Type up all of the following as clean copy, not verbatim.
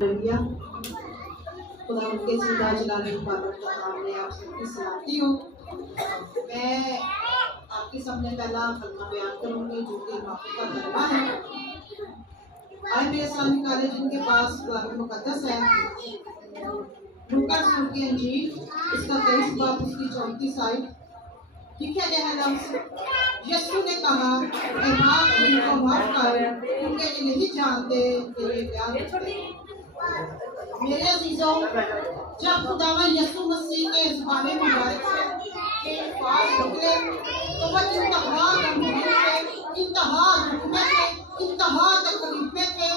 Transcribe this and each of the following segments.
खुदा उनके सीधा जलाने मुबारक का सामने आप सबकी सलामती हो। मैं आपके सामने पहला कलमा बयान करूंगी जो कि माफी का कलमा है। आए मेरे साथ निकाले जिनके पास कुरान मुकद्दस है। लूका रसूल की इंजील इसका 23 बाब उसकी 34 आयत लिखा गया है लफ्ज़, यीशु ने कहा, ऐ बाप इनको माफ कर क्योंकि ये नहीं जानते कि ये क्या करते हैं। मेरे अजीजों, जब खुदावन यीशु मसीह के ज़ुबान मुबारक से अल्फाज निकले तो वह इंतहा गमगीन थे, इंतहा दुख में थे, इंतहा तकलीफ में थे,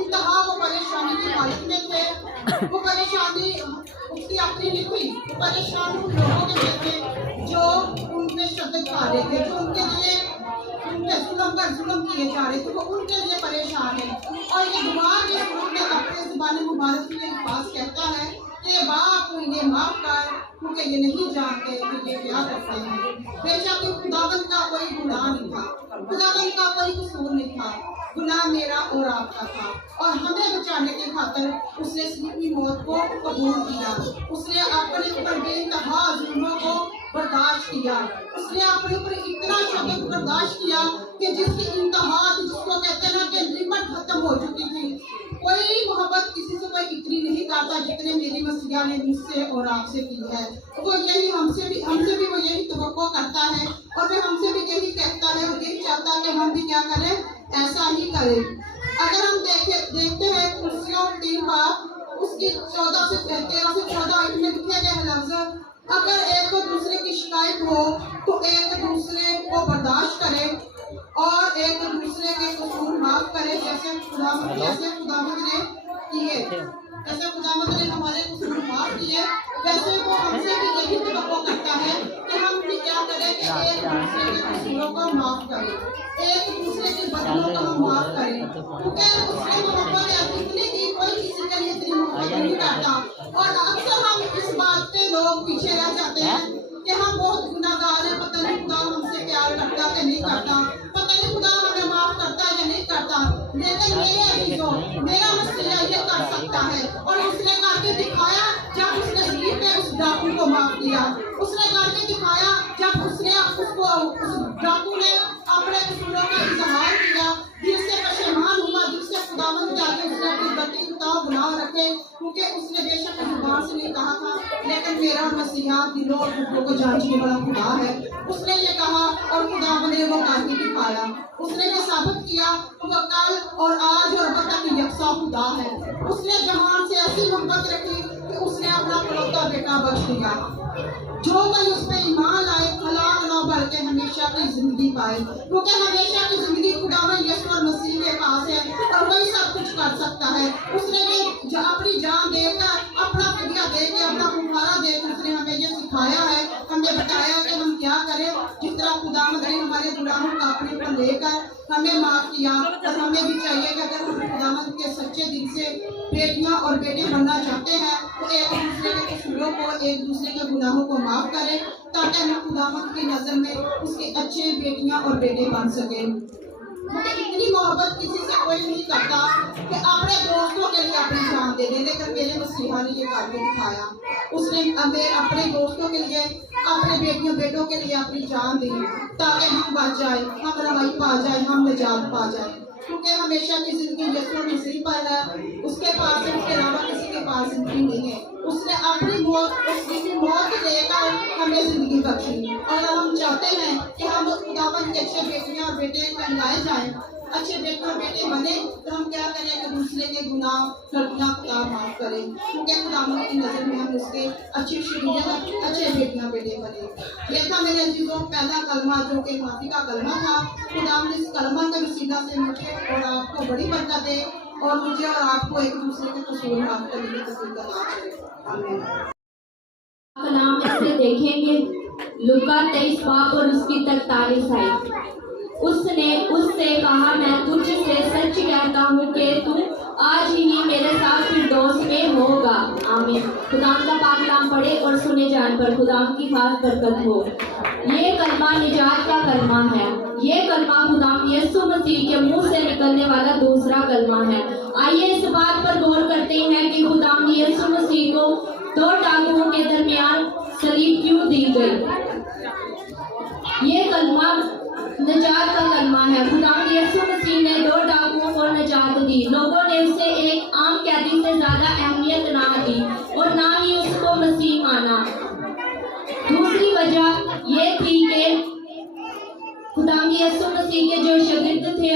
इंतहा वो परेशानी की हालत में थे। वो परेशानी उसकी अपनी नहीं थी, वो परेशान उन लोगों के लिए थे जो उन पे शद्दत कर रहे थे, जो उनके लिए उन पे जुल्म किए जा रहे थे, वो उनके लिए परेशान है। और ये दुआ के शुरू में अपने ज़ुबान मुबारक में अल्फाज कहता है कि बाप इन्हें माफ कर क्योंकि ये नहीं जानते कि ये क्या करते हैं। बेशक खुदावन का कोई गुनाह नहीं था, खुदावन का कोई कसूर नहीं था, गुनाह मेरा और आपका था। और हमें बचाने की खातिर उसने अपनी मौत को कबूल किया, उसने अपने ऊपर बेइंतहा जुल्मों को बर्दाश्त किया, उसने अपने ऊपर इतना शद्दत बर्दाश्त किया कि जिसकी इंतहा, जिसको कहते हैं ना कि लिमिट खत्म हो चुकी थी। कोई मोहब्बत किसी से कोई इतनी नहीं करता जितने मेरी मसीहा ने मुझसे और आपसे की है। वो यही हमसे भी वो यही तवक्को करता है और फिर हमसे भी यही कहता है और यही चाहता है कि हम भी क्या करें, ऐसा ही करें। अगर हम देखते हैं कुर्सियों 3 बाब उसकी 13 से 14 आयत में लिखा गया है लफ्ज़, अगर एक को दूसरे की शिकायत हो तो एक दूसरे को बर्दाश्त करे और एक दूसरे के कसूर माफ करे, जैसे खुदावंद ने किए, जैसे खुदावंद ने हमारे कसूर माफ किए, वैसे वो हमसे भी यही तवक्को करता है कि हम भी क्या करें कि एक दूसरे के कसूरों को माफ करें, एक दूसरे की बदलों को हम माफ करें, क्योंकि उसने मोहब्बत इतनी की कोई किसी के लिए इतनी मोहब्बत नहीं करता। और अक्सर हम इस बात पे लोग पीछे रह जाते हैं कि हम बहुत गुनाहगार हैं, पता नहीं खुदा हमसे प्यार करता कि नहीं करता, पता नहीं खुदा हमें माफ करता है या नहीं करता। लेकिन मेरे अजीजों, मेरा मसीहा ये कर सकता है और उसने करके दिखाया जब उसने ज़मीन पे उस डाकू को माफ किया, उसने करके दिखाया जब उसने उसको उस डाकू ने अपने कसूरों का इजहार किया, दिल से पशेमान हुआ, दिल से खुदावंद जाके उसने अपनी गलती का गुनाह रखे, क्योंकि उसने बेशक जुबान से नहीं कहा था, लेकिन मेरा मसीहा दिलों और दिलों को जानने वाला खुदा है। उसने ये कहा और खुदावंद ने वो करके दिखाया, उसने ये साबित किया वो कल और आज और अब तक यकसा खुदा है। उसने जहान से ऐसी मोहब्बत रखी कि उसने अपना इकलौता बेटा बख्श दिया, जो कोई उस पर ईमान लाए हलाक न बल्कि हमेशा की जिंदगी पाए, क्योंकि हमेशा की जिंदगी खुदावंद यीशु मसीह के पास है और वही सब कुछ कर सकता है। उसने ये अपनी जान देकर, अपना फिदिया देकर, अपना मुखारा देकर उसने हमें ये सिखाया है, हमें बताया कि हम क्या करें। जिस तरह खुदावंद ने हमारे गुनाहों का अपने ऊपर लेकर हमें माफ किया, और हमें भी चाहिए कि अगर हम खुदावंद के सच्चे दिल से बेटियां और बेटे बनना चाहते हैं तो एक दूसरे के कसूरों को, एक दूसरे के गुनाहों को माफ करें, ताकि हम खुदावंद की नजर में उसके अच्छे बेटियां और बेटे बन सकें। मुझे इतनी मोहब्बत किसी से कोई नहीं करता कि अपने दोस्तों के लिए अपनी जान दे दे, लेकिन मेरे मसीहा ने ये करके दिखाया। उसने हमें अपने दोस्तों के लिए, अपने बेटियों बेटों के लिए अपनी जान दी ताकि हम बच जाए, हम रहाई पा जाए, हम निजात पा जाए, क्योंकि हमेशा की जिंदगी यीशु मसीह पर है, उसके पास है, उसके अलावा किसी के पास जिंदगी नहीं है। उसने अपनी मौत देकर हमें जिंदगी बख्शी। और हम चाहते हैं कि हम खुदावंद के अच्छे बेटियां और बेटे कहलाए जाएं, अच्छे बेटे और बेटे बने, तो हम क्या करें कि दूसरे के गुनाह गलतियां खुदा माफ करें, क्योंकि खुदावंद की नजर में हम उसके अच्छे शरीर, अच्छे बेटियां बेटे बने। ये था मेरे अजीजों पहला कलमा जो कि माफी का कलमा था। खुदावंद इस कलमा के वसीला से मुझे और आपको बड़ी बरकत दे और मुझे और आपको एक दूसरे के कसूर माफ करने की तौफीक अता करे। आमीन। कलाम ऐसे देखेंगे लूका 23 बाब और उसकी 43 आयत। उसने उससे कहा, मैं तुझसे सच कहता हूँ कि तू आज ही मेरे साथ फिरदौस में होगा। आमीन। खुदा का पाक कलाम पढ़े और सुने जान पर खुदा की खास बरकत हो। ये कलमा निजात का कलमा है, ये कलमा खुदा यीशु मसीह के मुंह से निकलने वाला दूसरा कलमा है। आइए इस बात पर गौर करते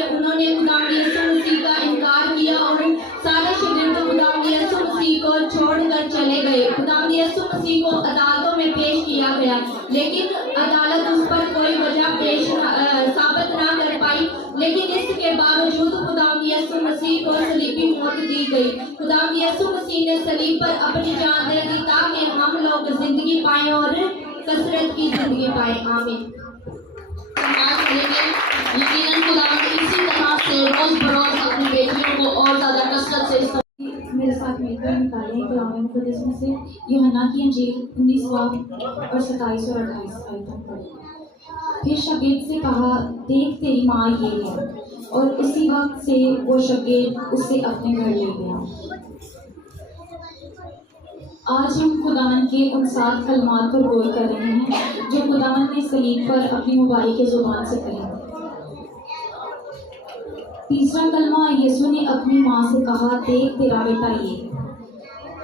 उन्होंने खुदावंद यीशु मसीह का इनकार किया और सारे शागिर्द खुदावंद यीशु मसीह को छोड़कर चले गए। खुदावंद यीशु मसीह को अदालतों में पेश किया गया, लेकिन अदालत उस पर कोई वजह साबित ना कर पाई। लेकिन इसके बावजूद खुदावंद यीशु मसीह को सलीबी मौत दी गई। खुदावंद यीशु मसीह ने सलीब पर अपनी जान दे दी ताकि हम लोग जिंदगी पाएं और कसरत की जिंदगी पाएं। आमीन। यकीनन खुदावंद इसी तरह से रोज बरोज अपनी बेटियों को और ज्यादा कसरत से मेरे साथ मिलकर निकालें कलाम मुक़द्दस में से यूहन्ना की इंजील 19 और 27 और 28 आयत तक पढ़ें। फिर शागिर्द से कहा, देख तेरी माँ ये है, और उसी वक्त से वो शागिर्द उसे अपने घर ले गया। आज हम खुदावंद के उन 7 कलमात पर गौर कर रहे हैं जो खुदावंद ने सलीब पर अपनी मुबारक ज़ुबान से कहे। तीसरा कलमा, यीशु ने अपनी माँ से कहा, देख तेरा बेटा ये।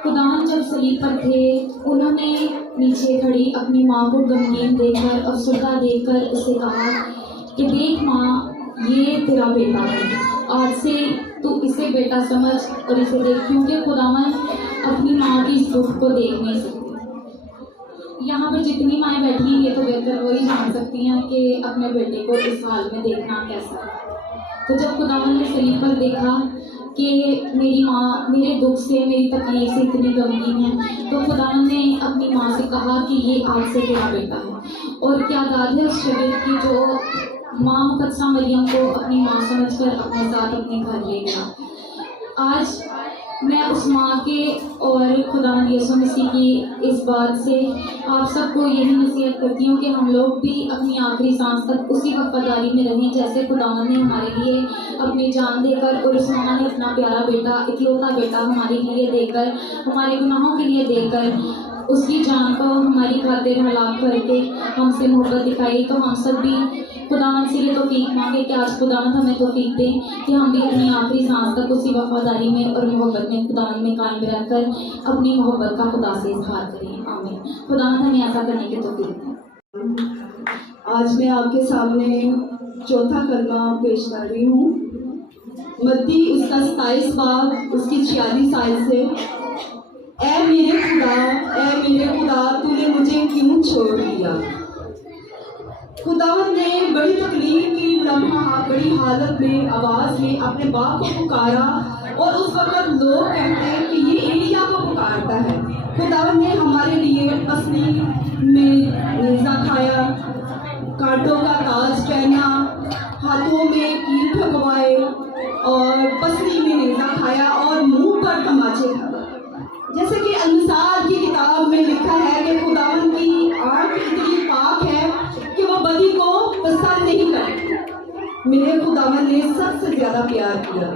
खुदावंद जब सलीब पर थे, उन्होंने नीचे खड़ी अपनी माँ को गमगीन देखकर और सुरदा देखकर उसे कहा कि देख माँ, ये तेरा बेटा है, आज से तू इसे बेटा समझ और इसे देख, क्योंकि खुदावंद अपनी माँ की इस दुख को देख नहीं सकते। यहाँ पर जितनी माएँ बैठी हैं ये तो बेहतर वही जान सकती हैं कि अपने बेटे को इस हाल में देखना कैसा है। तो जब खुदावंद ने सलीब पर देखा कि मेरी माँ मेरे दुख से, मेरी तकलीफ से इतनी गमगीन है, तो खुदावंद ने अपनी माँ से कहा कि ये आज से तेरा बेटा है। और क्या दाद है उस शागिर्द की जो माँ मुक़द्दसा मरियम को अपनी माँ समझकर अपने साथ अपने घर ले गया। आज मैं उस माँ के और खुदावंद यीशु मसीह की इस बात से आप सबको यही नसीहत करती हूँ कि हम लोग भी अपनी आखिरी सांस तक उसी वफादारी में रहें जैसे खुदावंद ने हमारे लिए अपनी जान देकर और उस माँ ने अपना प्यारा बेटा, इकलौता बेटा हमारे लिए देकर, हमारे गुनाहों के लिए देकर उसकी जान को हमारी खातिर हलाक करके हमसे मोहब्बत दिखाई। तो हम सब भी खुदावंद से ये तौफीक मांगे कि आज खुदावंद हमें तौफीक दें कि हम भी अपनी आखिरी सांस तक उसी वफादारी में और मोहब्बत में खुदावंद में कायम रहकर अपनी मोहब्बत का खुदा से इजहार करें। आमीन। खुदावंद हमें ऐसा करने की तौफीक दें। आज मैं आपके सामने चौथा कलमा पेश कर रही हूँ। मत्ती उसका 27 बाब उसकी 46 आयत से, ऐ मेरे खुदा तूने मुझे क्यों छोड़ दिया। खुदावंद ने बड़ी तकलीफ की लम्हा बड़ी हालत में आवाज़ में अपने बाप को पुकारा और उस वक्त लोग कहते हैं कि ये एलिया को पुकारता है। खुदावंद ने हमारे लिए पसली में नेज़ा खाया, कांटों का ताज पहना, हाथों में कील ठुकवाए और पसली में नेज़ा खाया और मुंह पर तमाचे खाए। जैसे कि अंसार की किताब में लिखा है कि खुदावंद की आँख इतनी पाक है कि वो बदी को पसंद नहीं करती। मेरे खुदावंद ने सबसे ज़्यादा प्यार किया।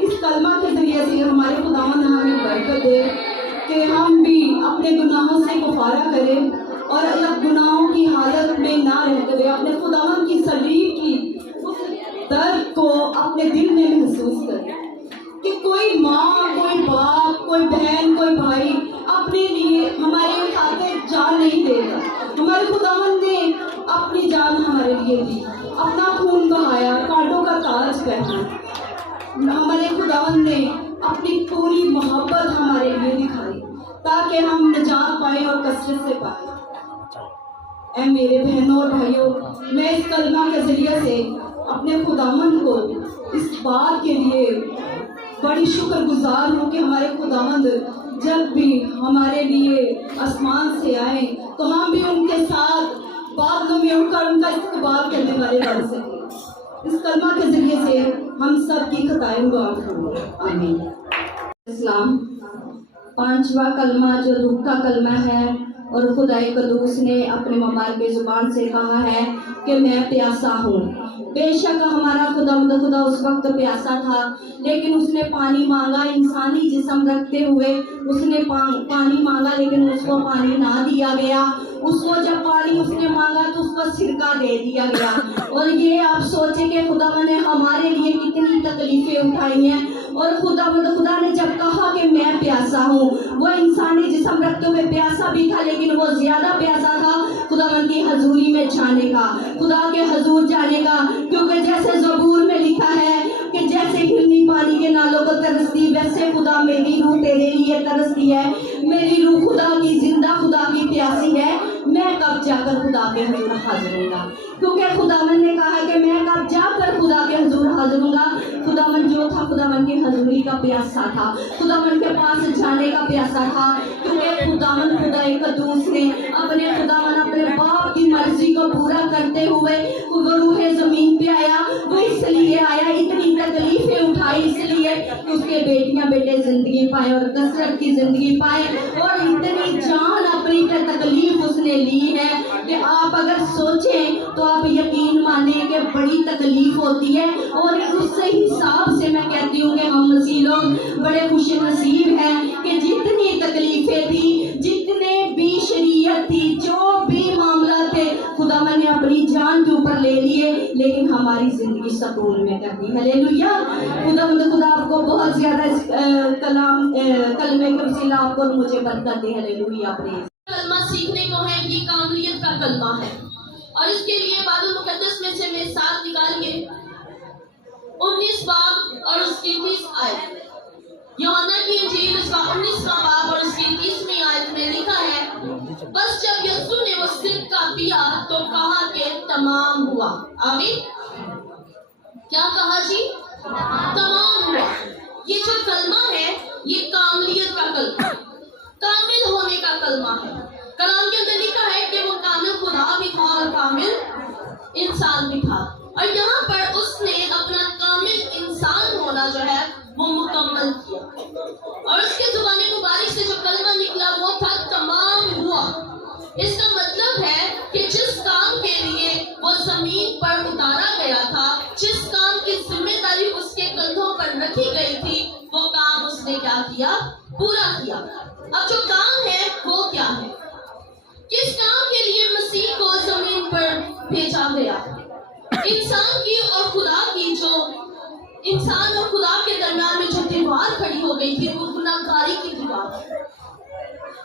इस कलमा के ज़रिए से हमारे खुदावंद हमें बरकत दे कि हम भी अपने गुनाहों से कफारा करें और अब गुनाहों की हालत में ना रहते हुए अपने खुदावंद की सलीब की उस दर्द को अपने दिल में महसूस करें कि कोई माँ, कोई बाप, कोई बहन, कोई भाई अपने लिए हमारे खातिर जान नहीं देगा। हमारे खुदावंद ने अपनी जान हमारे लिए दी, अपना खून बहाया, कांटों का ताज पहना। हमारे खुदावंद ने अपनी पूरी मोहब्बत हमारे लिए दिखाई ताकि हम निजात पाए और कसरत से पाए। ऐ मेरे बहनों और भाइयों, मैं इस कलमा के ज़रिए से अपने खुदावंद को इस बात के लिए बड़ी शुक्रगुजार हूँ कि हमारे खुदावंद जब भी हमारे लिए आसमान से आए तो हम भी उनके साथ बादलों में उठकर उनका इस्तकबाल करने वाले बन सकें। इस कलमा के ज़रिए से हम सब की खताएं माफ़ होंगी। आमीन। इस्लाम। पांचवा कलमा जो दुख का कलमा है और खुदाए कदूस ने अपने मुबारक ज़ुबान से कहा है कि मैं प्यासा हूँ। बेशक हमारा खुदा उस वक्त प्यासा था, लेकिन उसने पानी मांगा, इंसानी जिस्म रखते हुए उसने पानी मांगा, लेकिन उसको पानी ना दिया गया। उसको जब पानी उसने मांगा तो उसको सिरका दे दिया गया। और ये आप सोचें कि खुदा ने हमारे लिए कितनी तकलीफें उठाई हैं। और खुदा ने जब कहा कि मैं प्यासा हूँ, वो इंसानी जिस्म रखते हुए प्यासा भी था, लेकिन वो ज़्यादा प्यासा था खुदावन की हजूरी में जाने का, खुदा के हजूर जाने का। क्योंकि जैसे ज़बूर में लिखा है कि जैसे हिरनी पानी के नालों को तरसती, वैसे खुदा मेरी रूह तेरे लिए तरसती है। मेरी रूह खुदा की जिंदा, खुदा की प्यासी है। मैं कब जाकर खुदा के हजूर हाजिर होऊंगा, क्योंकि खुदावन ने कहा कि मैं कब जाकर खुदा के हजूर हाजिर होऊंगा। खुदावन जो था, खुदावन की हजूरी का प्यासा था, खुदावन के पास जाने का प्यासा था। क्योंकि खुदावन खुदा कदूस ने अपने बाप की मर्जी को पूरा करते हुए वो रूहे जमीन पे आया। वो इसलिए आया, इतनी तकलीफें उठाई इसलिए कि उसके बेटियां बेटे जिंदगी पाए और कसरत की जिंदगी पाए। और इतनी जान अपनी तकलीफ उसने ली है कि आप अगर सोचें तो आप यकीन माने कि बड़ी तकलीफ होती है। और उस हिसाब से मैं कहती हूँ कि हम मसीह लोग बड़े खुश नसीब हैं कि जितनी तकलीफें थी, जितने भी शरीयत थी, जो भी मामला थे, खुदा ने अपनी जान के ऊपर ले लिए, लेकिन हमारी जिंदगी सकून में कर दी। हालेलुया। खुदा आपको बहुत ज्यादा कलमे के वसीला आपको और मुझे बरकत दे। हालेलुया। प्रेज़। कलमा सीखने को है, ये कामलियत का कलमा है। और इसके लिए बाइबल मुकद्दस में से मेरे साथ निकालिए 19 बाब और उसकी 30 आयत। यूहन्ना की इंजील उसका 19वां बाब और उसकी 30वीं आयत में लिखा है, बस जब यीशु ने वो सिक्का पिया तो कहा कि तमाम हुआ। आमीन। क्या कहा जी? तमाम हुआ। ये जो कलमा है ये कामलियत का कलमा, कामिल होने का कलमा है। कलाम के अंदर लिखा है कि वो कामिल खुदा भी था और कामिल इंसान भी था। और यहाँ पर उसने अपना कामिल इंसान होना जो है वो मुकम्मल किया। और उसके जुबानी मुबारक से जो कलमा निकला वो था तमाम हुआ। इसका मतलब है कि जिस काम के लिए वो जमीन पर उतारा गया था, जिस काम की जिम्मेदारी उसके कंधों पर रखी गई थी, वो काम उसने क्या किया? पूरा किया। अब जो काम है वो क्या है? किस काम के लिए मसीह को जमीन पर भेजा गया? इंसान की और खुदा की जो इंसान और खुदा के दरमियान में जो दीवार खड़ी हो गई थी वो गुनाहगारी की दीवार।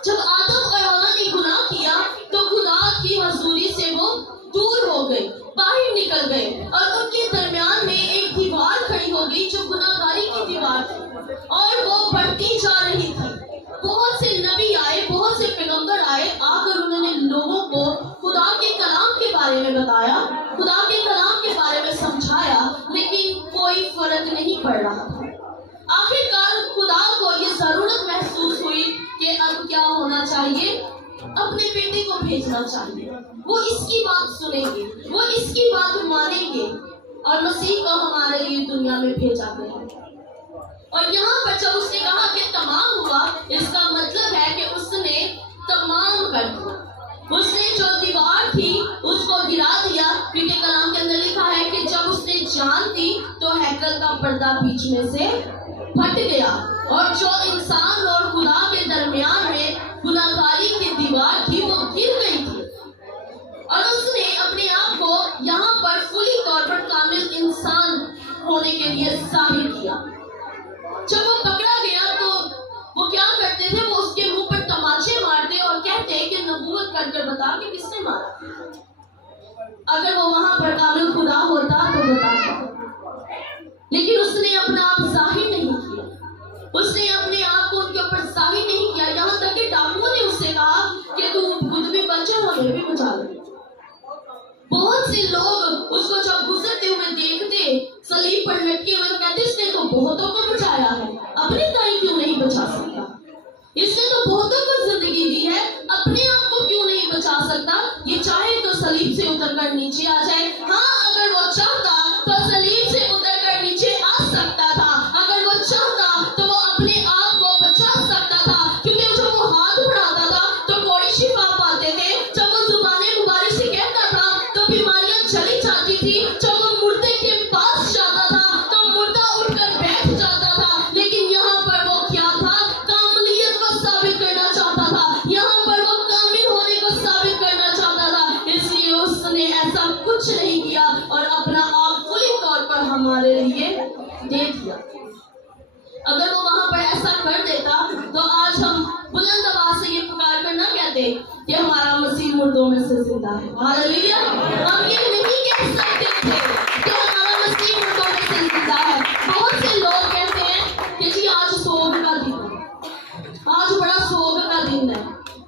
जब आदम और हवा ने गुनाह किया तो खुदा की हजूरी से वो दूर हो गए, बाहर निकल गए और उनके दरमियान में एक दीवार खड़ी हो गई जो गुनाहगारी की दीवार थी और वो बढ़ती जा रही थी। बहुत से नबी आए, बहुत से पैगंबर आए, आकर उन्होंने लोगों को खुदा के कलाम के बारे में बताया, खुदा के कलाम के बारे में समझाया, लेकिन कोई फर्क नहीं पड़ रहा था। आखिरकार खुदा को ये जरूरत महसूस हुई कि अब क्या होना चाहिए? अपने बेटे को भेजना चाहिए। वो इसकी बात सुनेंगे, वो इसकी बात मानेंगे और मसीह को हमारे लिए दुनिया में भेजा गया। और यहाँ पर जब उसने कहा कि तमाम हुआ, इसका मतलब है कि उसने तमाम कर दिया। उसने जो दीवार थी उसको गिरा दिया, क्योंकि कलाम के अंदर लिखा है कि जब उसने जान दी तो हैकल का पर्दा बीच में से फट गया और जो इंसान और खुदा के दरमियान में गुनाहगारी की दीवार थी वो गिर गई थी। और उसने अपने आप को यहाँ पर फुली तौर पर कामिल इंसान होने के लिए जाहिर किया। जब वो पकड़ा गया तो वो क्या करते थे? वो उसके मुंह पर तमाचे मारते और कहते कि नबूवत कर बता कि किसने मारा। अगर वो वहां पर कामिल खुदा होता तो बताता, लेकिन उसने अपना आप जाहिर नहीं किया, उसने अपने आप को उनके ऊपर जाहिर नहीं किया। यहाँ तक कि डाकुओं ने उससे कहा कि तू खुद भी बचा और हमें भी बचा ले। बहुत से लोग उसको जब गुजरते हुए देखते, सलीब पर लटके हुए, तो कहते इसने तो बहुतों को बचाया है, अपने दाई क्यों नहीं बचा सकता? इसने तो बहुतों को जिंदगी दी है, अपने आप को क्यों नहीं बचा सकता? ये चाहे तो सलीब से उतरकर नीचे आ जाए। हाँ, अगर वो चाहता तो सलीब से उतरकर नीचे आ सकता था। अगर वो चाहता तो वो अपने आप को बचा सकता था, क्योंकि जब वो हाथ बढ़ाता था तो कोड़ी शिफा पाते थे। जब वो जुबाने मुबारक से कहता था तो बीमारियां चली जाती थी। जब वो मुर्दे के पास जाता था तो मुर्दा उठकर बैठ जाता था। लेकिन यहाँ पर वो क्या था? कामलियत को साबित करना चाहता था। यहाँ पर वो कामिल होने को साबित करना चाहता था। इसलिए उसने ऐसा कुछ नहीं किया और अपना आप पूरी तौर पर हमारे लिए दे दिया। अगर वो वहां पर ऐसा कर देता तो आज हम बुलंद आवाज से ये पुकार कर ना कहते सकते कि हमारा मसीह मुर्दों में से जिंदा है। हालेलुया। हम ये नहीं कह सकते थे कि हमारा मसीह मुर्दों में से जिंदा है। बहुत से लोग कहते हैं कि जी आज सोग का दिन है, आज बड़ा सोग का दिन है,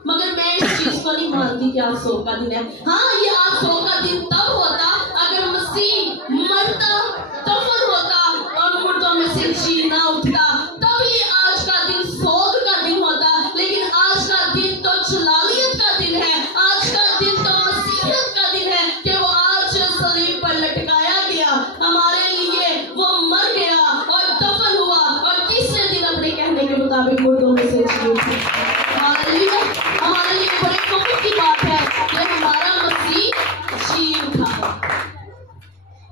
मगर मैं इस चीज को नहीं मानती कि आज सोग का दिन है। हाँ, ये आज सोग का दिन तब होता अगर मसीह मरता, दफन होता और मुर्दों में से जी ना उठता, तब ये आज का दिन सोग का दिन होता। लेकिन आज का दिन तो जलालियत का दिन है, आज का दिन तो मसीहियत का दिन है कि वो आज सलीब पर लटकाया गया, हमारे लिए वो मर गया और दफन हुआ और तीसरे दिन अपने कहने के मुताबिक मुर्दों में से जी उठा। हालेलुया। हमारे लिए बड़े फख्र की बात है कि हमारा मसीह जी उठा,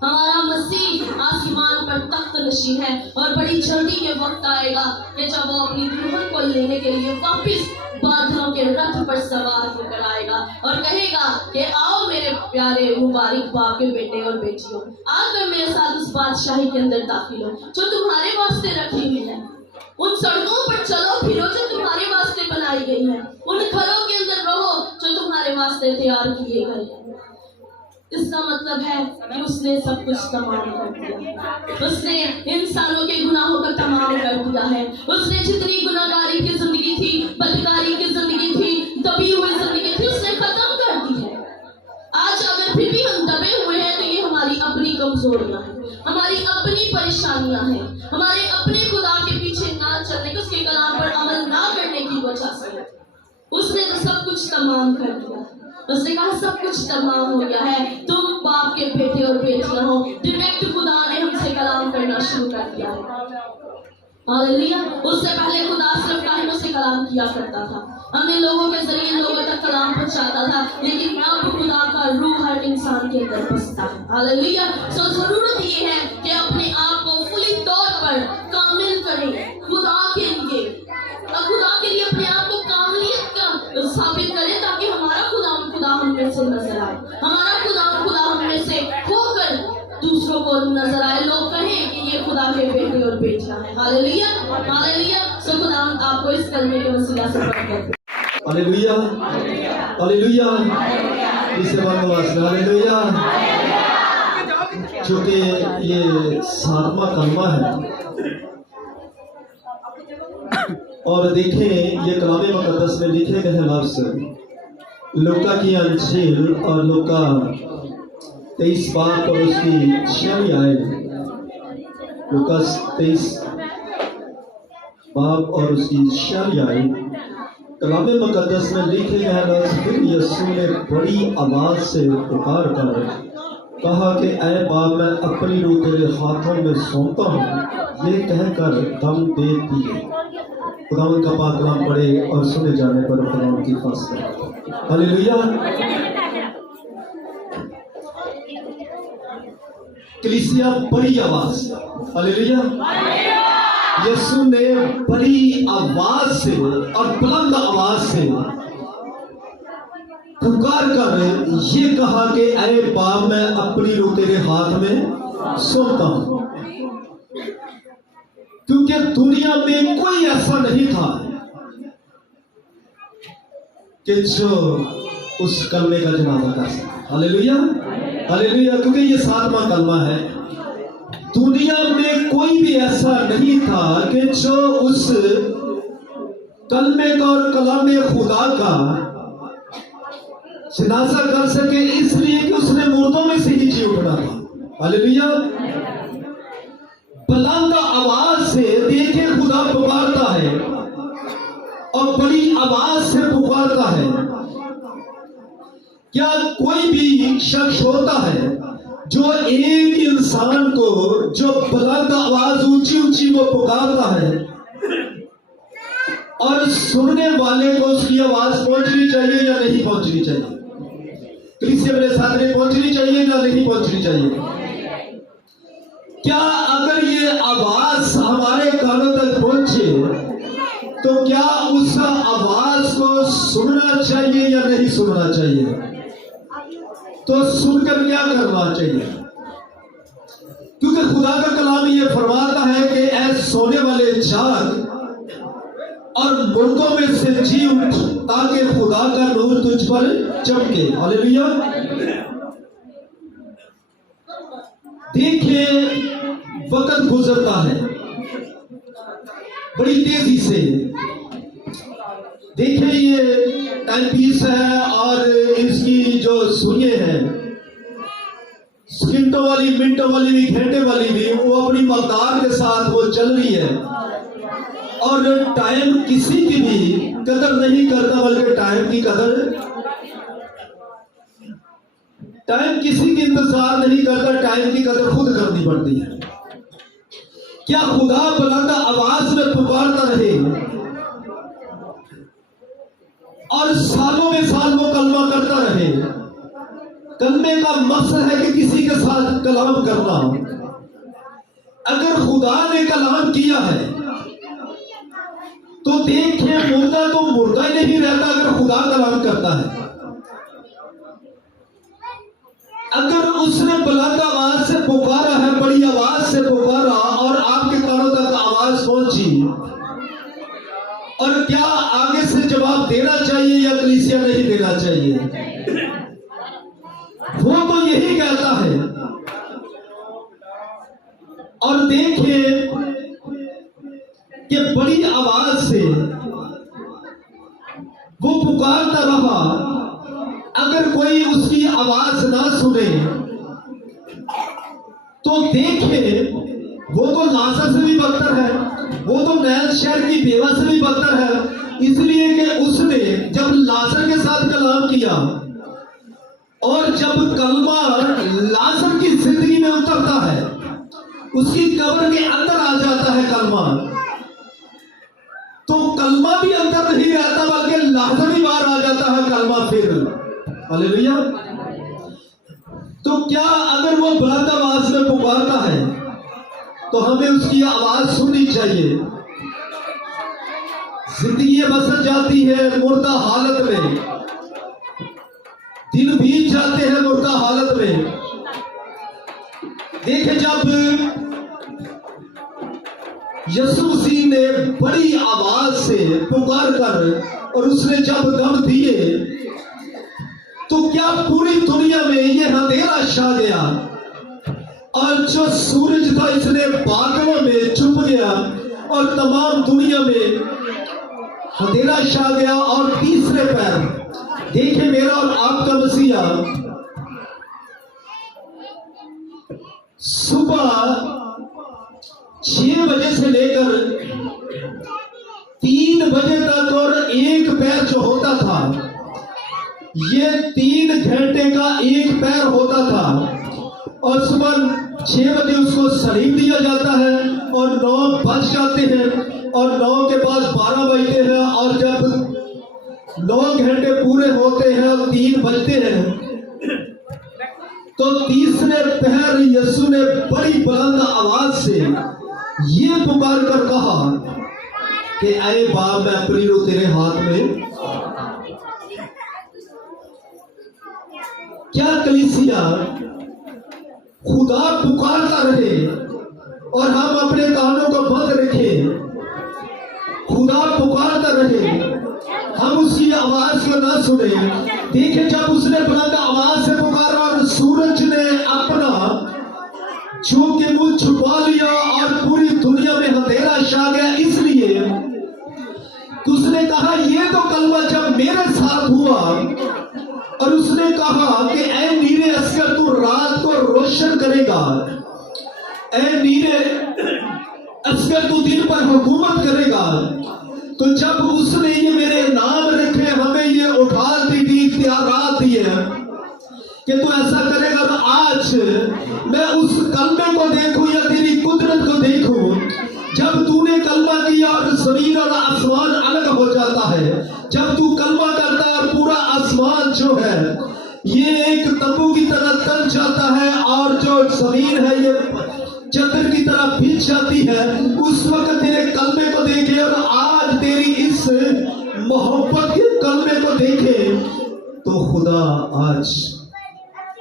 हमारा मसीह आसमान पर तख्त नशीन है और बड़ी जल्दी ये वक्त आएगा कि जब वो अपनी दुल्हन को लेने के लिए वापस बादलों के रथ पर सवार होकर आएगा और कहेगा कि आओ मेरे प्यारे मुबारक बाप के बेटे और बेटियों, आकर मेरे साथ उस बादशाही के अंदर दाखिल हो जो तुम्हारे वास्ते रखी हुई है। उन सड़कों पर चलो फिरो जो तुम्हारे वास्ते बनाई गई है, उन घरों के अंदर रहो जो तुम्हारे वास्ते तैयार किए गए हैं। इसका मतलब है कि उसने सब कुछ तमाम कर दिया, उसने इंसानों के गुनाहों का तमाम कर दिया है। उसने जितनी गुनाहगारी की जिंदगी थी, बदकारी की जिंदगी थी, दबी हुई जिंदगी थी, उसने खत्म कर दी है। आज अगर फिर भी हम दबे हुए हैं तो ये हमारी अपनी कमजोरियां हैं, हमारी अपनी परेशानियां हैं, हमारे अपने खुदा के पीछे ना चलने, उसके कलाम पर अमल ना करने की वजह से। उसने तो सब कुछ तमाम कर दिया। उसने कहा सब कुछ तमाम हो गया है, तुम बाप के बेटे और बेटियां हो। डायरेक्ट खुदा ने हमसे कलाम करना शुरू कर दिया है। हालेलुया। उससे पहले खुदा सिर्फ काहिनों से कलाम किया करता था, हमने लोगों के जरिए लोगों तक कलाम पहुंचाता था, लेकिन अब खुदा का रूह हर इंसान के अंदर बसता है। हालेलुया। सो जरूरत ये है कि अपने आप को फुली तौर पर कामिल करें खुदा के लिए, खुदा के लिए अपने आप को कामिलियत का साबित करें ताकि हमारा खुदा हम में से नजर आए, हमारा खुदा हम में से होकर दूसरों को नजर आए, लोग कहें कि ये खुदा के बेटे और बेटियां हैं। हालेलुया। हालेलुया। सो खुदा आपको इस कलमे के वसीला से बरकत दे। हालेलुया। हालेलुया। इसे हालेलुया। चूंकि ये 7वां कलमा है और देखें ये कलाम मुकद्दस में लिखे गए लफ्ज़ लूका की अंजील और लूका 23 बाब और उसकी 6 आयत, लूका 23 बाब और उसकी 6 आयत कलाम मुकद्दस में लिखे गए लफ्ज़, फिर यीशु ने बड़ी आवाज से पुकार कर कहा कि ऐ बाप, मैं अपनी रूह तेरे हाथों में सौंपता हूँ। ये कहकर दम दे दिए। खुदावंद का पाक कलाम पढ़े और सुने जाने पर खुदावंद की खास करें। हालेलुया। कलीसिया बड़ी आवाज, हालेलुया, यीशु ने बड़ी आवाज से और बुलंद आवाज से पुकार कर ये कहा कि ऐ बाप, मैं अपनी रूह तेरे हाथ में सौंपता हूं। क्योंकि दुनिया में कोई ऐसा नहीं था कि जो उस कलमे का जनाजा कर सके। हालेलुया। हालेलुया। क्योंकि ये 7वां कलमा है। दुनिया में कोई भी ऐसा नहीं था कि जो उस कलमे का और कलामे खुदा का जनाजा कर सके, इसलिए कि उसने मुर्दों में से ही जी उठना था। हालेलुया। बुलंद आवाज से देखे खुदा पुकारता है और बड़ी आवाज से पुकारता है। क्या कोई भी शख्स होता है जो एक इंसान को जो बुलंद आवाज ऊंची ऊंची वो पुकारता है और सुनने वाले को उसकी आवाज पहुंचनी चाहिए या नहीं पहुंचनी चाहिए? कलीसिया मेरे साथ में पहुंचनी चाहिए या नहीं पहुंचनी चाहिए? क्या अगर ये आवाज हमारे कानों तक पहुंचे तो क्या उस आवाज को सुनना चाहिए या नहीं सुनना चाहिए? तो सुनकर क्या करना चाहिए? क्योंकि खुदा का कलाम ये फरमाता है कि ऐ सोने वाले जाग, اور مردوں میں سے جی اٹھ تاکہ خدا کا نور تجھ پر چمکے. ہاللیلویا. دیکھیں وقت گزرتا ہے بڑی تیزی سے. دیکھیں یہ ٹائم پیس ہے اور اس کی جو سوئیں ہیں سیکنڈوں والی, منٹوں والی بھی, گھنٹے والی بھی, وہ اپنی مقدار کے ساتھ وہ چل رہی ہے. اور ٹائم کسی کی بھی قدر نہیں کرتا, بلکہ ٹائم کسی کی انتظار نہیں کرتا, ٹائم کی قدر خود کرنی پڑتی ہے. کیا خدا بلند آواز میں پکارتا رہے اور سالوں میں سال وہ کلمہ کرتا رہے؟ کلمے کا مقصد ہے کہ کسی کے ساتھ کلام کرنا. اگر خدا نے کلام کیا ہے تو دیکھیں مردہ تو مردہ ہی نہیں رہتا اگر خدا کلام کرتا ہے. اگر اس نے بلند آواز سے پکارا ہے, بڑی آواز سے پکارا اور آپ کے کانوں تک آواز پہنچی, اور کیا آگے سے جواب دینا چاہیے یا کلیسیا نہیں دینا چاہیے؟ وہ تو یہی کہتا ہے. اور دیکھیں کہ بڑی آواز سے وہ پکارتا رہا. اگر کوئی اس کی آواز نہ سنے تو دیکھیں وہ تو لازر سے بھی بدتر ہے, وہ تو نائن شہر کی بیوہ سے بھی بدتر ہے. اس لیے کہ اس نے جب لازر کے ساتھ کلام کیا اور جب کلمہ لازر کی زندگی میں اترتا ہے, اس کی قبر کے اندر آ جاتا ہے کلمہ, تو کلمہ بھی اندر نہیں رہتا بلکہ لازر بھی باہر آ جاتا ہے کلمہ پھر. ہاللیلویا. تو کیا اگر وہ بلند آواز میں پکارتا ہے تو ہمیں اس کی آواز سننی چاہیے. زندگی بسر جاتی ہے مردہ حالت میں, دن بیت جاتے ہیں مردہ حالت میں. دیکھیں جب یسوع مسیح نے بڑی آواز سے پکار کر اور اس نے جب دم دیے تو کیا پوری دنیا میں یہ اندھیرا چھا گیا, اور جو سورج تھا اس نے بادلوں میں چھپ گیا اور تمام دنیا میں اندھیرا چھا گیا. اور تیسرے پیر دیکھیں میرا اور آپ کا مسیحا صبح 6 بجے سے لے کر 3 بجے تک, اور ایک پیر جو ہوتا تھا یہ 3 گھنٹے کا ایک پیر ہوتا تھا, اور صبح 6 بجے اس کو صلیب دیا جاتا ہے اور 9 بج جاتے ہیں اور 9 کے بعد 12 بجتے ہیں, اور جب 9 گھنٹے پورے ہوتے ہیں اور 3 بجتے ہیں تو تیسرے پہر یسوع نے بڑی بلند آواز سے یہ پکار کر کہا کہ اے باپ میں اپنی روح تیرے ہاتھ میں. کیا کلیسیا خدا پکارتا رہے اور ہم اپنے کانوں کو بند رکھیں؟ خدا پکارتا رہے, ہم اس کی آواز کو نہ سنیں. دیکھیں جب اس نے بلند آواز سے پکارا اور سورج نے اپنا چھو کے منہ چھپا لیا اور پوری دنیا میں اندھیرا چھا گیا, اس لیے اس نے کہا یہ تو کلمہ جب میرے ساتھ ہوا, اور اس نے کہا کہ اے نیرے عسکر تو رات کو روشن کرے گا, اے نیرے عسکر تو دن پر حکومت کرے گا. تو جب اس نے یہ میرے نام رکھے, ہمیں یہ اٹھا دی اختیارات دیے کہ تو ایسا کرے گا, تو آج میں اس کلمے کو دیکھوں یا تیری قدرت کو دیکھوں. جب تو نے کلمہ کیا اور زمین اور آسمان الگ ہو جاتا ہے, جب تو کلمہ کرتا ہے اور پورا آسمان جو ہے یہ ایک تمبو کی طرح تن جاتا ہے اور جو زمین ہے یہ چادر کی طرح بچھ جاتی ہے, اس وقت تیرے کلمے کو دیکھے اور آج تیری اس محبت کے کلمے کو دیکھے تو خدا آج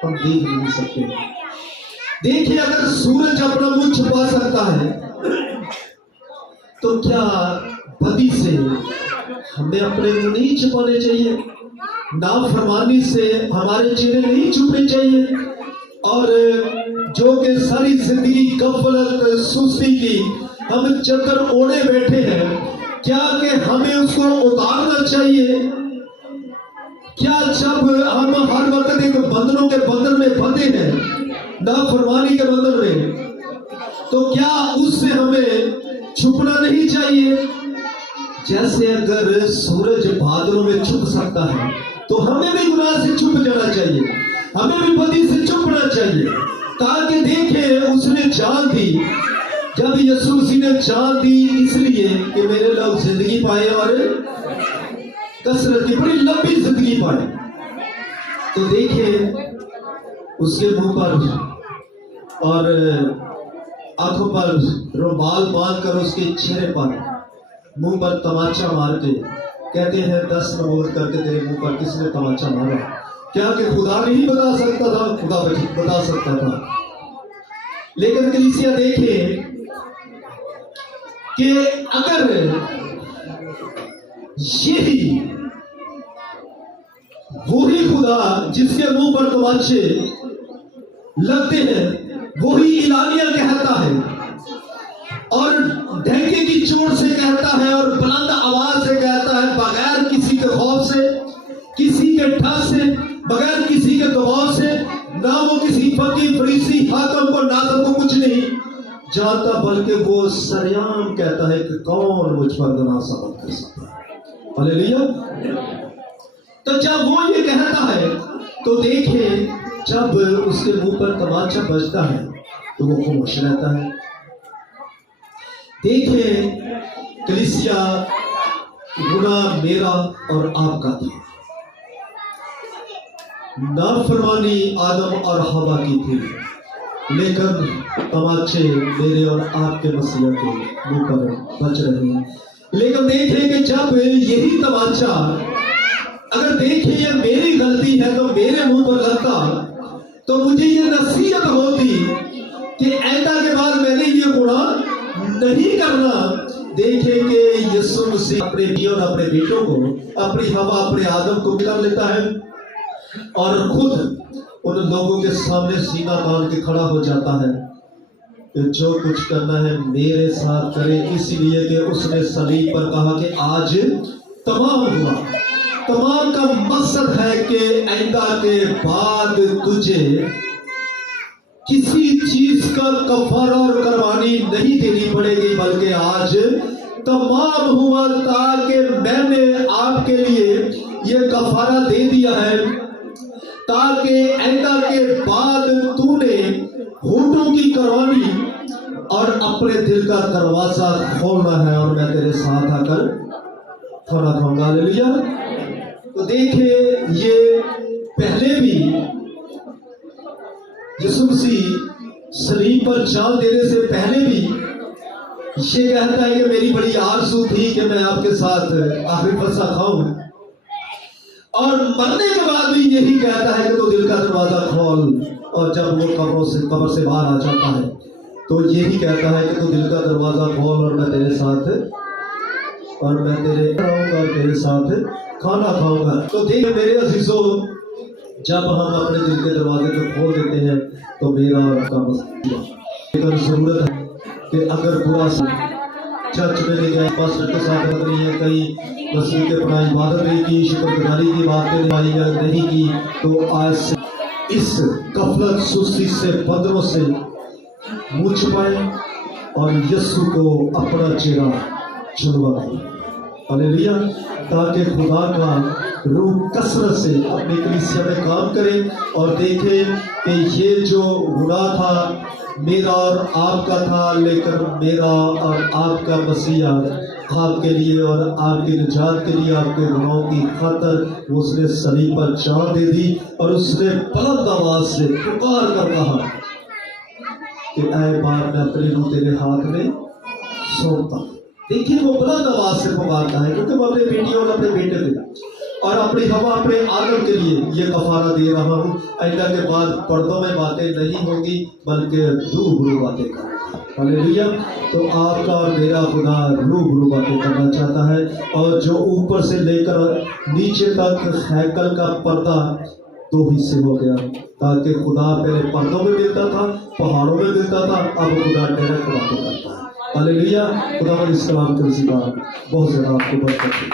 ہم دیکھ نہیں سکتے. دیکھیں اگر سورج اپنا منہ چھپا سکتا ہے تو کیا बदी से हमें अपने मुंह नहीं छुपाने चाहिए, नाफरमानी से हमारे चेहरे नहीं छुपने चाहिए, और जो कि सारी जिंदगी गफलत सुस्ती की हम चक्कर ओढ़े बैठे हैं, क्या कि हमें उसको उतारना चाहिए? क्या जब हम हर वक्त एक बंधनों के बंधन में बंधे हैं, नाफरमानी के बंधन में, तो क्या उससे हमें छुपना नहीं चाहिए? जैसे अगर सूरज बादलों में छुप सकता है, तो हमें भी गुनाह से छुप जाना चाहिए, हमें भी बदी से छुपना चाहिए, ताकि देखें उसने जान दी। जब यीशु मसीह ने जान दी इसलिए कि मेरे लोग जिंदगी पाए और कसरत की बड़ी लंबी जिंदगी पाए, तो देखें उसके मुंह पर और आंखों पर रुमाल बांधकर उसके चेहरे पर मुंह पर तमाचा मार के कहते हैं 10 नबूवत करके तेरे मुंह पर किसने तमाचा मारा? क्या कि खुदा नहीं बता सकता था? खुदा बता सकता था। लेकिन कलीसिया देखें कि अगर यही वही खुदा जिसके मुंह पर तमाचे लगते हैं, वही इलानिया कहता है और ढेंके की चोट से कहता है और बुलंद आवाज से कहता है, बगैर किसी के खौफ से, किसी के डर से, बगैर किसी के दबाव से, ना वो किसी फकीर फरीसी हाकिम को नाज़िर को कुछ नहीं जानता, बल्कि वो सरेआम कहता है कि कौन मुझ पर गुनाह साबित कर सकता है। हालेलुया। तो जब वो ये कहता है, तो देखें जब उसके मुंह पर तमाचा बजता है तो वो खामोश रहता है। देखें कलीसिया, गुनाह मेरा और आपका था, नाफरमानी आदम और हवा की थी, लेकिन तमाचे मेरे और आपके मसीहा के मुंह पर बज रहे हैं। लेकिन देखें कि जब यही तमाचा, अगर देखें ये मेरी गलती है तो मेरे मुंह पर लगता, तो मुझे ये नसीहत होती कि ऐसा के बाद मैंने ये गुनाह नहीं करना। देखें कि यीशु मसीह अपने बियों और अपने बेटों को, अपनी हवा, अपने आदम को कर लेता है और खुद उन लोगों के सामने सीना तान के खड़ा हो जाता है कि जो कुछ करना है मेरे साथ करे, इसलिए कि उसने सलीब पर कहा कि आज तमाम हुआ। तमाम का मकसद है कि आइंदा के बाद तुझे किसी चीज का कफारा और कुर्बानी नहीं देनी पड़ेगी, बल्कि आज तमाम हुआ, ताकि मैंने आपके लिए ये कफारा दे दिया है, ताकि आइंदा के बाद तूने होठों की कुर्बानी और अपने दिल का दरवाजा खोलना है और मैं तेरे साथ आकर खाना खाऊंगा। हालेलुया। तो देखिए ये पहले भी यीशु मसीह सलीब पर जान देने से पहले भी ये कहता है कि मेरी बड़ी आरज़ू थी कि मैं आपके साथ आखिरी फरसा खाऊं, और मरने के बाद भी यही कहता है कि तो दिल का दरवाजा खोल, और जब वो कब्र से बाहर आ जाता है तो यही कहता है कि तो दिल का दरवाजा खोल और मैं तेरे साथ रहूंगा और तेरे साथ खाना खाऊंगा। तो देखिए मेरे अजीजों, जब हम अपने दिल के दरवाजे को खोल देते हैं तो मेरा और आपका मसला, लेकिन जरूरत है कि अगर बुरा चर्च में ले गए, पास्टर के साथ बदली है, कई मसीह के अपना इबादत नहीं की, शुक्रगुजारी की बातें नहीं की, तो आज से इस गफलत सुस्ती से बंधनों से मुंह छुपाए और यीशु को अपना चेहरा छुड़वाए। हालेलुया। ताकि खुदा का रूह कसरत से अपनी कलीसिया में काम करे और देखे कि ये जो गुनाह था मेरा और आपका था, लेकिन मेरा और आपका मसीहा आपके लिए और आपकी निजात के लिए, आपके गुनाहों की खातिर उसने सलीब पर जान दे दी, और उसने बुलंद आवाज से पुकार कर कहा कि ऐ बाप, मैं अपनी रूह तेरे हाथ में सौंपता। देखिए वो बुलंद आवाज से पुकारता है, क्योंकि मैं अपने बेटी और अपने बेटे के और अपनी हवा, अपने आदम के लिए ये कफारा दे रहा हूँ। आइंदा के बाद पर्दों में बातें नहीं होंगी, बल्कि रूबरू बातें करूँगा। हालेलुया। तो आपका और मेरा खुदा रूबरू बातें करना चाहता है, और जो ऊपर से लेकर नीचे तक हैकल का पर्दा दो हिस्से हो गया, ताकि खुदा पहले पर्दों में मिलता था, पहाड़ों में मिलता था, अब खुदा डायरेक्ट बातें करता है। हालेलुया। खुदा इस कलाम के उसी बात बहुत ज़्यादा आपको बरकत दे।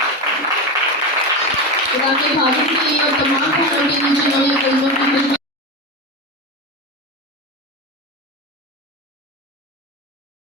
खुदा के भावों के लिए और तमाम भाषाओं के नीचे जिन्होंने कलमों की